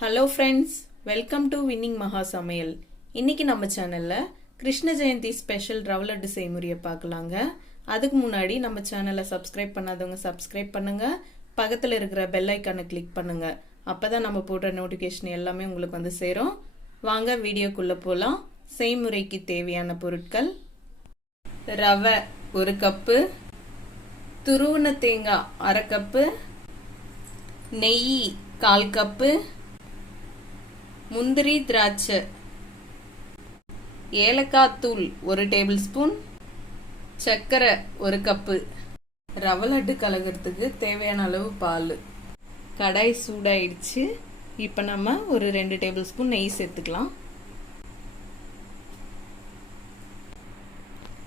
Hello friends, welcome to winning மகா சமையல். இன்னைக்கு நம்ம சேனலில் கிருஷ்ண ஜெயந்தி ஸ்பெஷல் ரவ லட்டு செய்முறையை பார்க்கலாங்க. அதுக்கு முன்னாடி நம்ம சேனலை சப்ஸ்கிரைப் பண்ணாதவங்க சப்ஸ்கிரைப் பண்ணுங்க, பக்கத்தில் இருக்கிற பெல் ஐக்கானை கிளிக் பண்ணுங்க. அப்பதான் நம்ம போடுற நோட்டிஃபிகேஷன் எல்லாமே உங்களுக்கு வந்து சேரும். வாங்க வீடியோக்குள்ளே போகலாம். செய்முறைக்கு தேவையான பொருட்கள்: ரவை 1 கப்பு, துருவன தேங்காய் 1/2 கப்பு, நெய் 1/4 கப்பு, முந்திரி திராட்சை, ஏலக்காய் தூள் 1 டேபிள் ஸ்பூன், சர்க்கரை 1 கப்பு. ரவை லட்டு கலக்கிறதுக்கு தேவையான அளவு பால். கடாய் சூடாயிடுச்சு. இப்போ நம்ம ஒரு 2 டேபிள் ஸ்பூன் நெய் சேர்த்துக்கலாம்.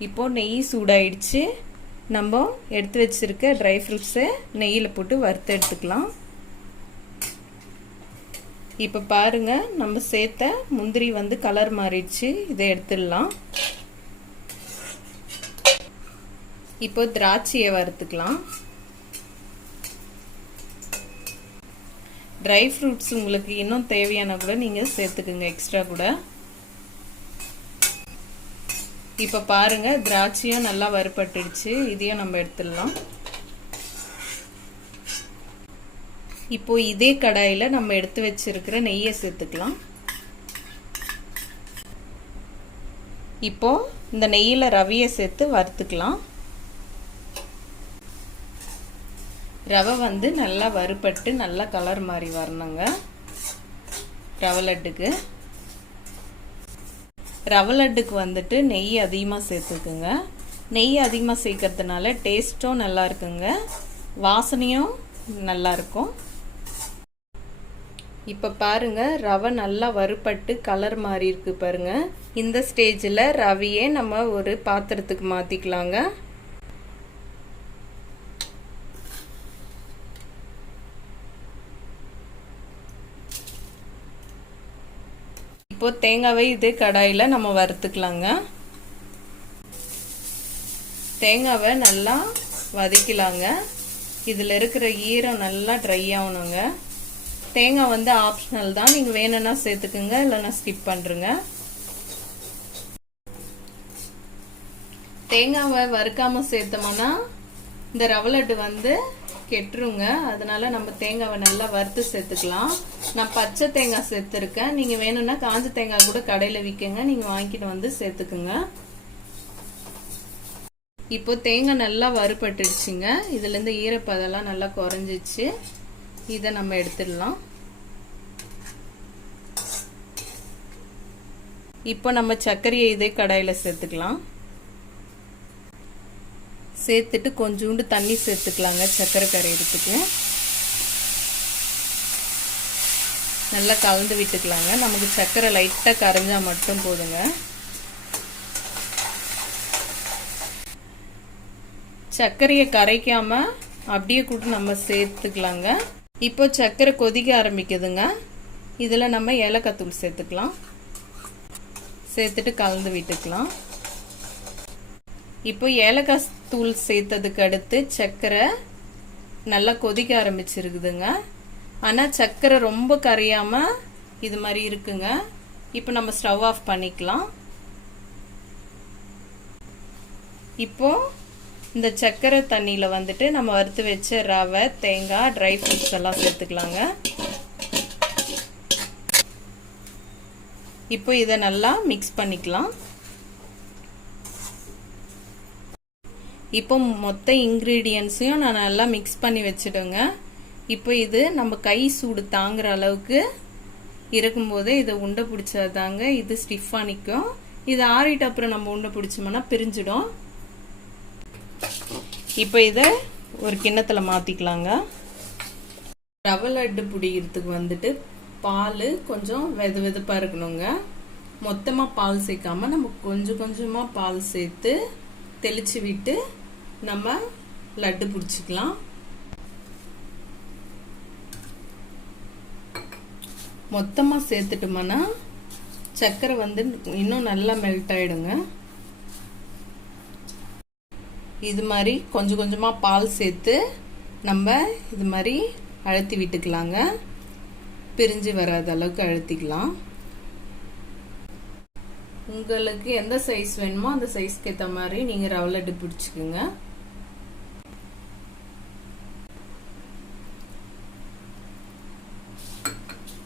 இப்போ நெய் சூடாயிடுச்சு. நம்ம எடுத்து வச்சிருக்க ட்ரை ஃப்ரூட்ஸை நெய்யில் போட்டு வறுத்து எடுத்துக்கலாம். இப்போ பாருங்க, நம்ம சேர்த்த முந்திரி வந்து கலர் மாறிடுச்சு. இதை எடுத்துடலாம். இப்போ திராட்சையை வறுத்துக்கலாம். ட்ரை ஃப்ரூட்ஸ் உங்களுக்கு இன்னும் தேவையான கூட நீங்கள் சேர்த்துக்குங்க, எக்ஸ்ட்ரா கூட. இப்போ பாருங்க, திராட்சையும் நல்லா வறுபட்டுடுச்சு. இதையும் நம்ம எடுத்துடலாம். இப்போ இதே கடாயில நம்ம எடுத்து வச்சிருக்கிற நெய்யை சேர்த்துக்கலாம். இப்போ இந்த நெய்யில ரவையை சேர்த்து வறுத்துக்கலாம். ரவை வந்து நல்லா வறுபட்டு நல்லா கலர் மாதிரி வரணுங்க ரவை லட்டுக்கு. ரவை லட்டுக்கு வந்துட்டு நெய் அதிகமாக சேர்த்துக்குங்க. நெய் அதிகமாக சேர்க்கறதுனால டேஸ்ட்டும் நல்லா இருக்குங்க, வாசனையும் நல்லா இருக்கும். இப்போ பாருங்க, ரவை நல்லா வறுபட்டு கலர் மாறி இருக்கு பாருங்க. இந்த ஸ்டேஜில் ரவையே நம்ம ஒரு பாத்திரத்துக்கு மாற்றிக்கலாங்க. இப்போ தேங்காவை இதே கடாயில் நம்ம வறுத்துக்கலாங்க. தேங்காவை நல்லா வதக்கலாங்க. இதில் இருக்கிற ஈரம் நல்லா ட்ரை ஆகணுங்க. தேங்காய் வந்து ஆப்ஷனல் தான், நீங்கள் வேணும்னா சேர்த்துக்குங்க, இல்லைன்னா ஸ்கிப் பண்ணுறங்க. தேங்காவை வறுக்காமல் சேர்த்தோம்னா இந்த ரவை லட்டு வந்து கெட்டுருங்க. அதனால நம்ம தேங்காவை நல்லா வறுத்து சேர்த்துக்கலாம். நான் பச்சை தேங்காய் சேர்த்துருக்கேன். நீங்கள் வேணும்னா காஞ்ச தேங்காய் கூட கடையில் விற்குங்க, நீங்கள் வாங்கிட்டு வந்து சேர்த்துக்குங்க. இப்போ தேங்காய் நல்லா வறுபட்டுடுச்சுங்க. இதுலேருந்து ஈரப்பதெல்லாம் நல்லா குறைஞ்சிச்சு. இதை நம்ம எடுத்துடலாம். இப்போ நம்ம சர்க்கரையை இதே கடாயில் சேர்த்துக்கலாம். சேர்த்துட்டு கொஞ்சோண்டு தண்ணி சேர்த்துக்கலாங்க சர்க்கரை கரையிறதுக்கு. நல்லா கலந்து விட்டுக்கலாங்க. நமக்கு சர்க்கரை லைட்டாக கரைஞ்சா மட்டும் போதுங்க. சர்க்கரையை கரைக்காம அப்படியே கூட நம்ம சேர்த்துக்கலாங்க. இப்போ சர்க்கரை கொதிக்க ஆரம்பிக்குதுங்க. இதில் நம்ம ஏலக்காய் தூள் சேர்த்துக்கலாம். சேர்த்துட்டு கலந்து விட்டுக்கலாம். இப்போ ஏலக்காய் தூள் சேர்த்ததுக்கு அடுத்து சர்க்கரை நல்லா கொதிக்க ஆரம்பிச்சிருக்குதுங்க. ஆனால் சர்க்கரை ரொம்ப கரையாமல் இது மாதிரி இருக்குங்க. இப்போ நம்ம ஸ்டவ் ஆஃப் பண்ணிக்கலாம். இப்போ இந்த சர்க்கரை தண்ணியில் வந்துட்டு நம்ம வறுத்து வச்ச ரவை, தேங்காய், ட்ரை ஃப்ரூட்ஸ் எல்லாம் சேர்த்துக்கலாங்க. இப்போ இதை நல்லா மிக்ஸ் பண்ணிக்கலாம். இப்போ மொத்த இன்க்ரீடியன்ஸையும் நான் நல்லா மிக்ஸ் பண்ணி வச்சுடுங்க. இப்போ இது நம்ம கை சூடு தாங்குற அளவுக்கு இருக்கும்போதே இதை உண்டை பிடிச்சாதாங்க இது ஸ்டிஃபாக நிற்கும். இது ஆறிட்டு அப்புறம் நம்ம உண்டை பிடிச்சோம்னா பிரிஞ்சிடும். இப்போ இதை ஒரு கிண்ணத்தில் மாற்றிக்கலாங்க. ரவை லட்டு பிடிக்கிறதுக்கு வந்துட்டு பால் கொஞ்சம் வெது வெதுப்பாக இருக்கணுங்க. மொத்தமாக பால் சேர்க்காம நம்ம கொஞ்சம் கொஞ்சமாக பால் சேர்த்து தெளிச்சு விட்டு நம்ம லட்டு பிடிச்சிக்கலாம். மொத்தமாக சேர்த்துட்டோம்னா சர்க்கரை வந்து இன்னும் நல்லா மெல்ட் ஆகிடுங்க. இது மாதிரி கொஞ்சம் கொஞ்சமாக பால் சேர்த்து நம்ம இது மாதிரி அழுத்தி விட்டுக்கலாங்க. பிரிஞ்சு வராத அளவுக்கு அழுத்திக்கலாம். உங்களுக்கு எந்த சைஸ் வேணுமோ அந்த சைஸ்க்கு ஏற்ற மாதிரி நீங்க ரவை லட்டு பிடிச்சுக்குங்க.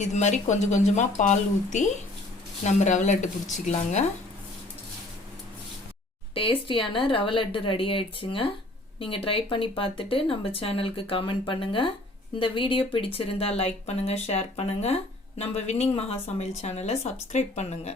இது மாதிரி கொஞ்சம் கொஞ்சமா பால் ஊற்றி நம்ம ரவை லட்டு பிடிச்சிக்கலாங்க. டேஸ்டியான ரவை லட்டு ரெடி ஆயிடுச்சுங்க. நீங்க ட்ரை பண்ணி பார்த்துட்டு நம்ம சேனலுக்கு கமெண்ட் பண்ணுங்க. இந்த வீடியோ பிடிச்சிருந்தா லைக் பண்ணுங்க, ஷேர் பண்ணுங்க. நம்ம வின்னிங் மகா சமையல் சேனலை சப்ஸ்கிரைப் பண்ணுங்க.